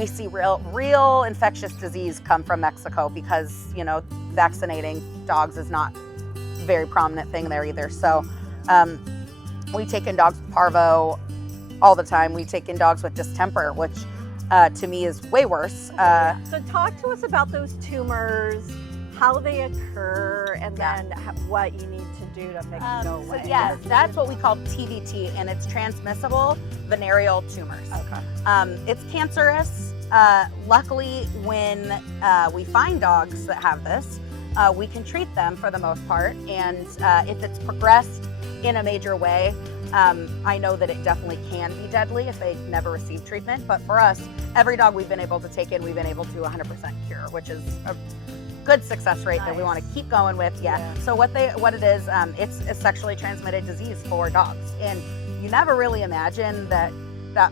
we see real infectious disease come from Mexico because, you know, vaccinating dogs is not a very prominent thing there either. So we take in dogs with parvo all the time. We take in dogs with distemper, which to me is way worse. So talk to us about those tumors, how they occur, and then what you need to do to make them go away. So yes, that's what we call TVT, and it's transmissible venereal tumors. Okay. It's cancerous. Luckily, when we find dogs that have this, we can treat them for the most part, and if it's progressed in a major way, I know that it definitely can be deadly if they never receive treatment. But for us, every dog we've been able to take in, we've been able to 100% cure, which is a good success rate that we want to keep going with. So what it is, it's a sexually transmitted disease for dogs, and you never really imagine that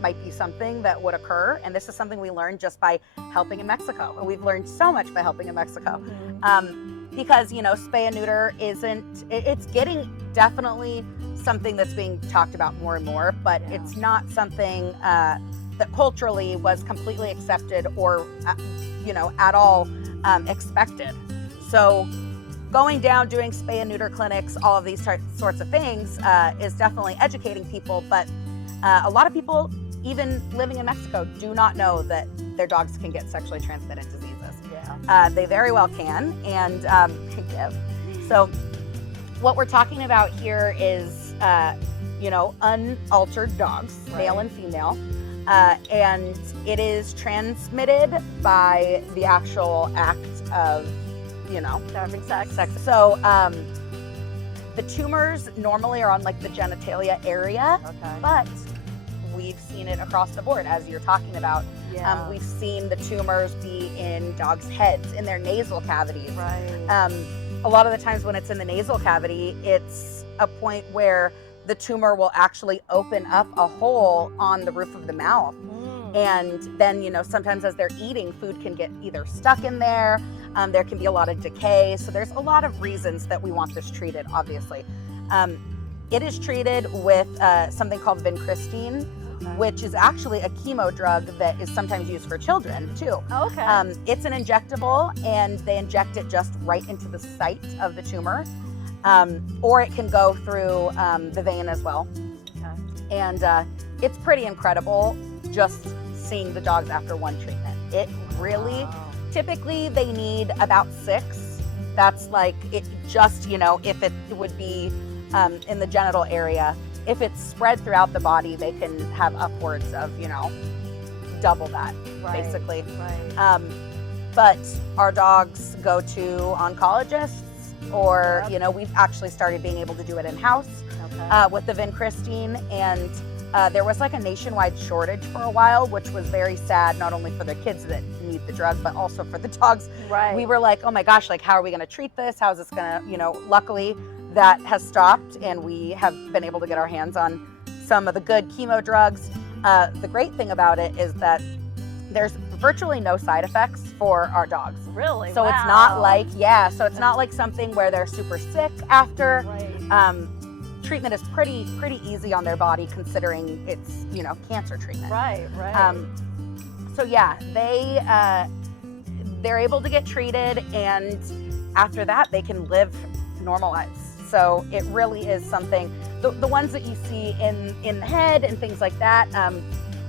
might be something that would occur. And this is something we learned just by helping in Mexico, and we've learned so much by helping in Mexico. Because, you know, spay and neuter it's getting definitely something that's being talked about more and more, but it's not something that culturally was completely accepted or, you know, at all expected. So going down, doing spay and neuter clinics, all of these sorts of things is definitely educating people. But a lot of people, even living in Mexico, do not know that their dogs can get sexually transmitted diseases. They very well can. And so what we're talking about here is, you know, unaltered dogs, male and female. And it is transmitted by the actual act of, you know, having sex. So the tumors normally are on like the genitalia area, but we've seen it across the board, as you're talking about. We've seen the tumors be in dogs' heads, in their nasal cavities. A lot of the times when it's in the nasal cavity, it's a point where the tumor will actually open up a hole on the roof of the mouth. And then, you know, sometimes as they're eating, food can get either stuck in there. There can be a lot of decay. So there's a lot of reasons that we want this treated, obviously. It is treated with something called vincristine, which is actually a chemo drug that is sometimes used for children too. It's an injectable, and they inject it just right into the site of the tumor. Or it can go through the vein as well. And it's pretty incredible just seeing the dogs after one treatment. It really, typically they need about 6. That's like, it just, you know, if it would be in the genital area, if it's spread throughout the body, they can have upwards of, you know, double that, basically. But our dogs go to oncologists, or, you know, we've actually started being able to do it in-house with the vincristine. And there was like a nationwide shortage for a while, which was very sad, not only for the kids that need the drug, but also for the dogs. We were like, oh my gosh, like, how are we going to treat this? How is this going to, you know, luckily that has stopped, and we have been able to get our hands on some of the good chemo drugs. The great thing about it is that there's virtually no side effects for our dogs. Really? So it's not like, so it's not like something where they're super sick after. Treatment is pretty easy on their body, considering it's, you know, cancer treatment. So yeah, they're able to get treated, and after that they can live normal lives. So it really is something, the ones that you see in the head and things like that,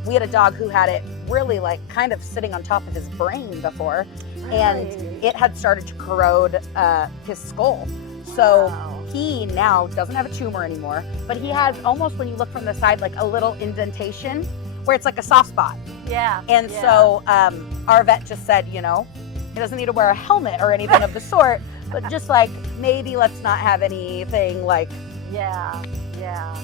we had a dog who had it really like kind of sitting on top of his brain before, and it had started to corrode his skull. So he now doesn't have a tumor anymore, but he has almost, when you look from the side, like a little indentation where it's like a soft spot. And so our vet just said, you know, he doesn't need to wear a helmet or anything of the sort, but just like, maybe let's not have anything like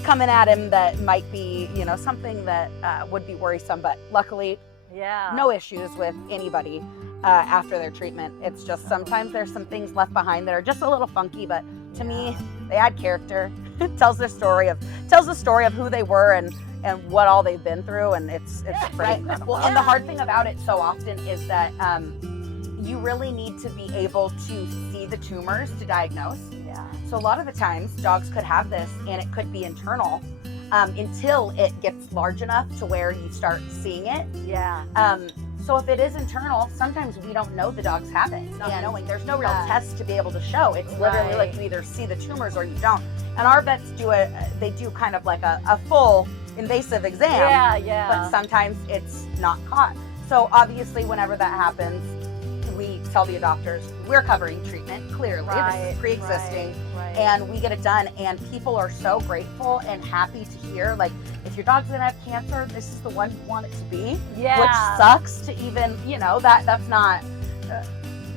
coming at him that might be, you know, something that would be worrisome. But luckily, no issues with anybody after their treatment. It's just sometimes there's some things left behind that are just a little funky, but to me, they add character. It tells the story of who they were and what all they've been through, and it's pretty incredible. Well, and the hard thing about it so often is that you really need to be able to see the tumors to diagnose. So a lot of the times dogs could have this, and it could be internal until it gets large enough to where you start seeing it. So if it is internal, sometimes we don't know the dog's have it. Not knowing, there's no real test to be able to show. It's literally like you either see the tumors or you don't. And our vets do they do kind of like a full invasive exam. But sometimes it's not caught. So obviously whenever that happens, we tell the adopters, we're covering treatment, clearly. This is pre-existing. And we get it done. And people are so grateful and happy to hear, like, if your dog's gonna have cancer, this is the one you want it to be. Which sucks to even, that's not,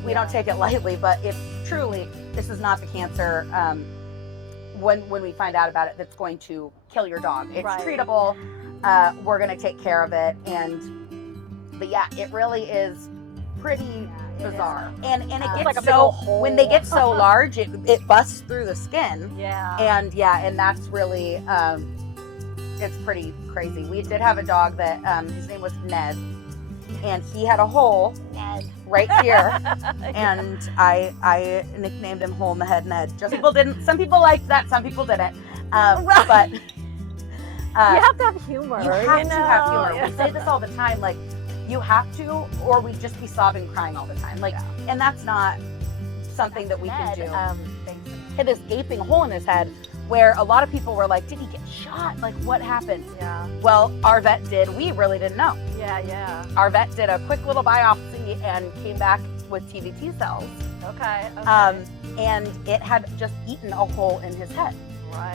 we don't take it lightly, but if truly this is not the cancer, when we find out about it, that's going to kill your dog. It's treatable. We're gonna take care of it. But yeah, it really is pretty bizarre. And it gets like when they get so large, it busts through the skin. And that's really, it's pretty crazy. We did have a dog that, his name was Ned, and he had a hole right here. And I nicknamed him Hole in the Head Ned. Some people liked that, some people didn't. But you have to have humor. You have to have humor. We say this all the time, like, you have to, or we'd just be sobbing, crying all the time. Like, and that's not something that we can do. He had this gaping hole in his head where a lot of people were like, did he get shot? Like, what happened? Well, our vet did. We really didn't know. Our vet did a quick little biopsy and came back with TVT cells. And it had just eaten a hole in his head.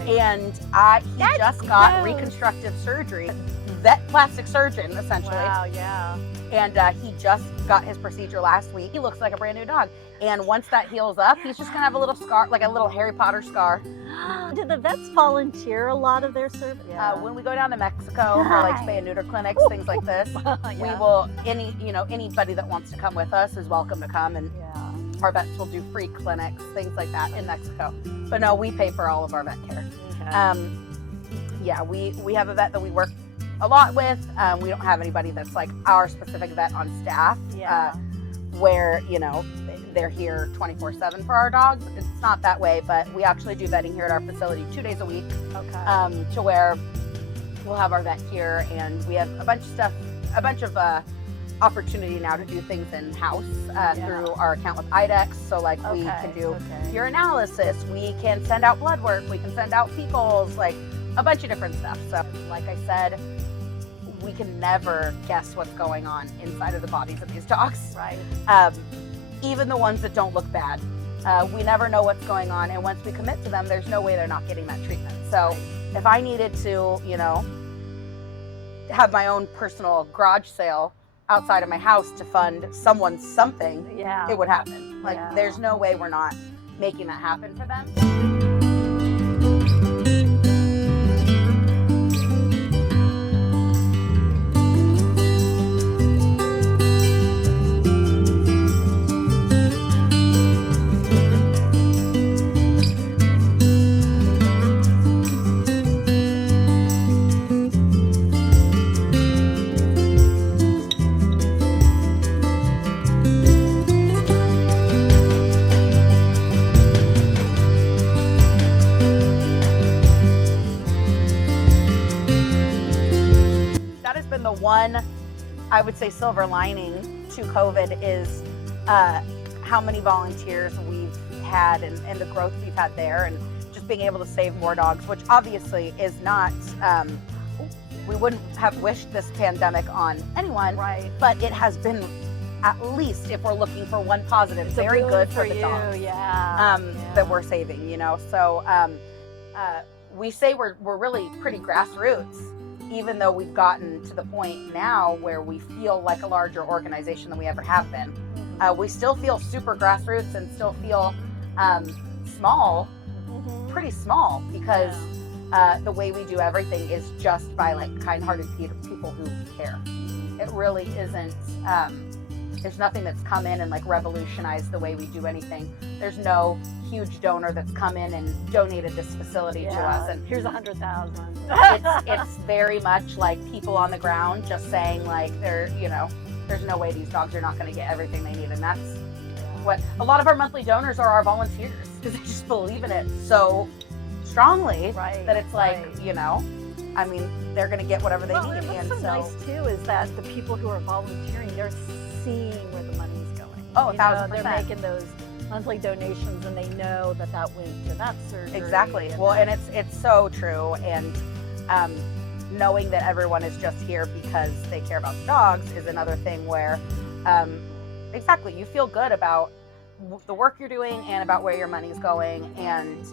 And he just got reconstructive surgery. Vet plastic surgeon, essentially. And he just got his procedure last week. He looks like a brand new dog. And once that heals up, he's just gonna have a little scar, like a little Harry Potter scar. Do the vets volunteer a lot of their service? When we go down to Mexico for like spay and neuter clinics, things like this, we will, anybody that wants to come with us is welcome to come. And our vets will do free clinics, things like that in Mexico. But no, we pay for all of our vet care. We have a vet that we work a lot with. We don't have anybody that's like our specific vet on staff, where, they're here 24/7 for our dogs. It's not that way, but we actually do vetting here at our facility 2 days a week, to where we'll have our vet here, and we have a bunch of opportunity now to do things in-house through our account with IDEX. So like we can do urinalysis, we can send out blood work, we can send out fecals, like a bunch of different stuff. So like I said, we can never guess what's going on inside of the bodies of these dogs. Even the ones that don't look bad. We never know what's going on, and once we commit to them, there's no way they're not getting that treatment. So if I needed to, have my own personal garage sale outside of my house to fund someone's something, it would happen. Like, there's no way we're not making that happen for them. The one, I would say, silver lining to COVID is how many volunteers we've had and the growth we've had there, and just being able to save more dogs, which obviously is not, we wouldn't have wished this pandemic on anyone, but it has been, at least if we're looking for one positive, it's very good for the dogs that we're saving, So we say we're really pretty grassroots, even though we've gotten to the point now where we feel like a larger organization than we ever have been. We still feel super grassroots and still feel small, pretty small, because the way we do everything is just by like kind-hearted people who care. It really isn't, there's nothing that's come in and like revolutionized the way we do anything. There's no huge donor that's come in and donated this facility to us. And here's 100,000. It's very much like people on the ground just saying like, there's no way these dogs are not going to get everything they need. And that's what a lot of our monthly donors are, our volunteers, because they just believe in it so strongly that it's like, I mean, they're going to get whatever they need. And what's so nice too is that the people who are volunteering, they're seeing where the money's going. Oh, 1,000%. They're making those monthly donations, and they know that that went to that surgery. Exactly. Well, and it's so true. And knowing that everyone is just here because they care about the dogs is another thing where, exactly, you feel good about the work you're doing and about where your money's going, and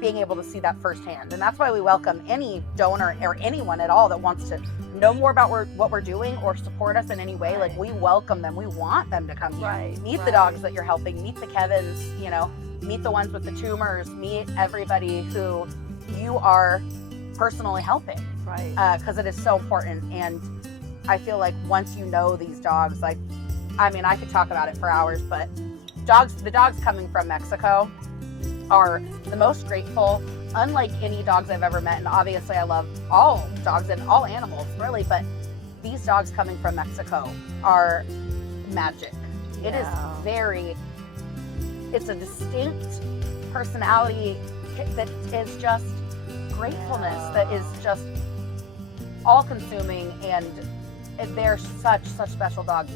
being able to see that firsthand. And that's why we welcome any donor or anyone at all that wants to know more about what we're doing or support us in any way. Right. Like, we welcome them. We want them to come here. Right, Meet the dogs that you're helping, meet the Kevins, you know, meet the ones with the tumors, meet everybody who you are personally helping. Right. Because it is so important. And I feel like once you know these dogs, like, I mean, I could talk about it for hours, but the dogs coming from Mexico are the most grateful, unlike any dogs I've ever met. And obviously I love all dogs and all animals, really, but these dogs coming from Mexico are magic. It is it's a distinct personality that is just gratefulness, that is just all-consuming, and they're such special dogs.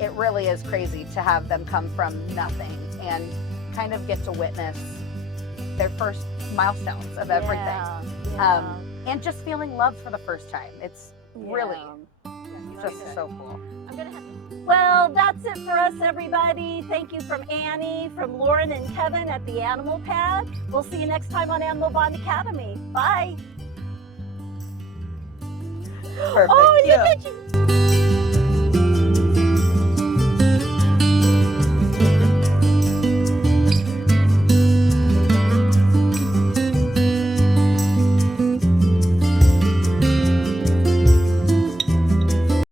It really is crazy to have them come from nothing and kind of get to witness their first milestones of everything. And just feeling loved for the first time. It's really just so cool. I'm gonna have to... Well, that's it for us, everybody. Thank you from Annie, from Lauren and Kevin at the Animal Pad. We'll see you next time on Animal Bond Academy. Bye. Perfect. Oh, you